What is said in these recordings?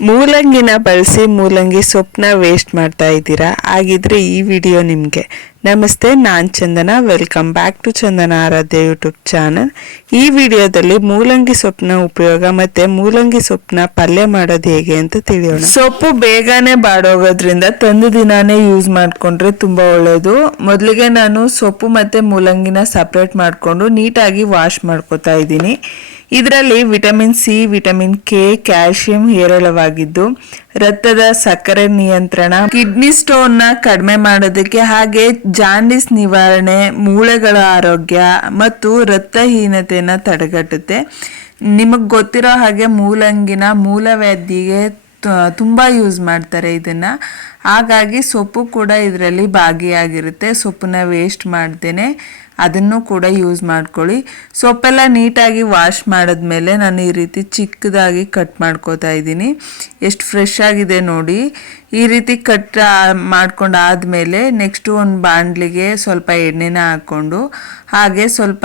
ಮೂಲಂಗಿನ ಬಳಸಿ ಮೂಲಂಗಿ ಸೊಪ್ಪನ್ನ ವೇಸ್ಟ್ ಮಾಡ್ತಾ ಇದ್ದೀರಾ? ಹಾಗಿದ್ರೆ ಈ ವಿಡಿಯೋ ನಿಮಗೆ. ನಮಸ್ತೆ, ನಾನು Chandana. Welcome back to Chandana Aradhya YouTube channel ಈ ವಿಡಿಯೋದಲ್ಲಿ ಮೂಲಂಗಿ ಸೊಪ್ಪನ್ನ ಉಪಯೋಗ ಮತ್ತೆ ಮೂಲಂಗಿ ಸೊಪ್ಪನ್ನ ಪಲ್ಯ ಮಾಡೋದು ಹೇಗೆ ಅಂತ ತಿಳಿಯೋಣ. ಸೊಪ್ಪು ಬೇಗನೆ ಬಾಡೋಗೋದ್ರಿಂದ ತಂದು ದಿನಾನೇ ಯೂಸ್ ಮಾಡಿಕೊಂಡ್ರೆ ತುಂಬ ಒಳ್ಳೆಯದು ಮೊದಲಿಗೆ ನಾನು ಸೊಪ್ಪು ಮತ್ತೆ ಮೂಲಂಗಿನ ಸಪ್ರೇಟ್ ಮಾಡಿಕೊಂಡು ನೀಟಾಗಿ ವಾಶ್ ಮಾಡ್ಕೋತಾ ಇದ್ದೀನಿ. ಇದರಲ್ಲಿ vitamin C, vitamin K calcium ಹೇರಳವಾಗಿದ್ದು, ರಕ್ತದ ಸಕ್ಕರೆ ನಿಯಂತ್ರಣ, ಕಿಡ್ನಿ ಸ್ಟೋನ್ನ ಕಡಿಮೆ ಮಾಡೋದಕ್ಕೆ ಹಾಗೆ ಜಾಂಡಿಸ್ ನಿವಾರಣೆ, ಮೂಳೆಗಳ ಆರೋಗ್ಯ ಮತ್ತು ರಕ್ತಹೀನತೆಯನ್ನು ತಡೆಗಟ್ಟುತ್ತೆ. ನಿಮಗೆ ಗೊತ್ತಿರೋ ಹಾಗೆ ಮೂಲಂಗಿನ ಮೂಲವ್ಯಾಧಿಗೆ ತುಂಬ ಯೂಸ್ ಮಾಡ್ತಾರೆ ಇದನ್ನು. ಹಾಗಾಗಿ ಸೊಪ್ಪು ಕೂಡ ಇದರಲ್ಲಿ ಭಾಗಿಯಾಗಿರುತ್ತೆ. ಸೊಪ್ಪನ್ನ ವೇಸ್ಟ್ ಮಾಡ್ದೇನೆ ಅದನ್ನು ಕೂಡ ಯೂಸ್ ಮಾಡ್ಕೊಳ್ಳಿ. ಸೊಪ್ಪೆಲ್ಲ ನೀಟಾಗಿ ವಾಶ್ ಮಾಡಿದ್ಮೇಲೆ ನಾನು ಈ ರೀತಿ ಚಿಕ್ಕದಾಗಿ ಕಟ್ ಮಾಡ್ಕೋತಾ ಇದ್ದೀನಿ. ಎಷ್ಟು ಫ್ರೆಶ್ ಆಗಿದೆ ನೋಡಿ. ಈ ರೀತಿ ಕಟ್ ಮಾಡ್ಕೊಂಡು ಆದಮೇಲೆ ನೆಕ್ಸ್ಟು ಒಂದು ಬಾಣಲಿಗೆ ಸ್ವಲ್ಪ ಎಣ್ಣೆನ ಹಾಕ್ಕೊಂಡು, ಹಾಗೆ ಸ್ವಲ್ಪ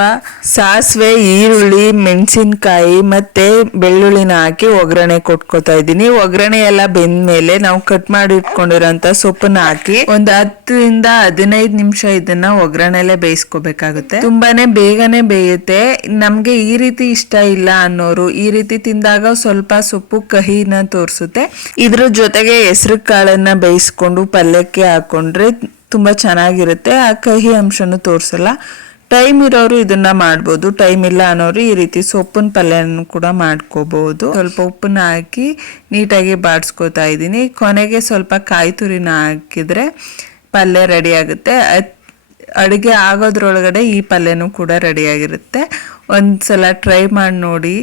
ಸಾಸಿವೆ, ಈರುಳ್ಳಿ, ಮೆಣಸಿನ್ಕಾಯಿ ಮತ್ತು ಬೆಳ್ಳುಳ್ಳಿನ ಹಾಕಿ ಒಗ್ಗರಣೆ ಕೊಟ್ಕೋತಾ ಇದ್ದೀನಿ. ಒಗ್ಗರಣೆ ಎಲ್ಲ ಬೆಂದ್ಮೇಲೆ ನಾವು ಕಟ್ ಮಾಡಿ ಇಟ್ಕೊಂಡಿರೋಂಥ ಸೊಪ್ಪನ್ನ ಹಾಕಿ ಒಂದು ಹತ್ತರಿಂದ ಹದಿನೈದು ನಿಮಿಷ ಇದನ್ನ ಒಗ್ಗರಣೆಲೆ ಬೇಯಿಸ್ಕೋಬೇಕಾಗುತ್ತೆ. ತುಂಬಾನೇ ಬೇಗನೆ ಬೇಯುತ್ತೆ. ನಮ್ಗೆ ಈ ರೀತಿ ಇಷ್ಟ ಇಲ್ಲ ಅನ್ನೋರು ಈ ರೀತಿ ತಿಂದಾಗ ಸ್ವಲ್ಪ ಸೊಪ್ಪು ಕಹಿನ ತೋರಿಸುತ್ತೆ. ಇದ್ರ ಜೊತೆಗೆ ಹೆಸರು ಕಾಳನ್ನ ಬೇಯಿಸ್ಕೊಂಡು ಪಲ್ಯಕ್ಕೆ ಹಾಕೊಂಡ್ರೆ ತುಂಬಾ ಚೆನ್ನಾಗಿರುತ್ತೆ. ಆ ಕಹಿ ಅಂಶನು ತೋರಿಸಲ್ಲ. ಟೈಮ್ ಇರೋರು ಇದನ್ನ ಮಾಡ್ಬೋದು. ಟೈಮ್ ಇಲ್ಲ ಅನ್ನೋರು ಈ ರೀತಿ ಸೊಪ್ಪಿನ ಪಲ್ಯನ ಕೂಡ ಮಾಡ್ಕೋಬಹುದು ಸ್ವಲ್ಪ ಉಪ್ಪನ್ನ ಹಾಕಿ ನೀಟಾಗಿ ಬಾಡಿಸ್ಕೊತಾ ಇದ್ದೀನಿ. ಕೊನೆಗೆ ಸ್ವಲ್ಪ ಕಾಯಿ ತುರಿನ ಹಾಕಿದ್ರೆ ಪಲ್ಯ ರೆಡಿ ಆಗುತ್ತೆ. ಅಡುಗೆ ಆಗೋದ್ರೊಳಗಡೆ ಈ ಪಲ್ಯನೂ ಕೂಡ ರೆಡಿಯಾಗಿರುತ್ತೆ. ಒಂದ್ಸಲ ಟ್ರೈ ಮಾಡಿ ನೋಡಿ,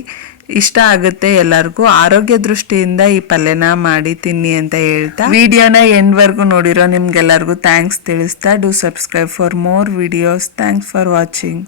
ಇಷ್ಟ ಆಗುತ್ತೆ ಎಲ್ಲರಿಗೂ. ಆರೋಗ್ಯ ದೃಷ್ಟಿಯಿಂದ ಈ ಪಲ್ಯನ ಮಾಡಿ ತಿನ್ನಿ ಅಂತ ಹೇಳ್ತಾ. ವಿಡಿಯೋನ ಎಂಡ್ವರೆಗೂ ನೋಡಿರೋ ನಿಮ್ಗೆಲ್ಲರಿಗೂ ಥ್ಯಾಂಕ್ಸ್ ತಿಳಿಸ್ತಾ. Do subscribe for more videos thanks for watching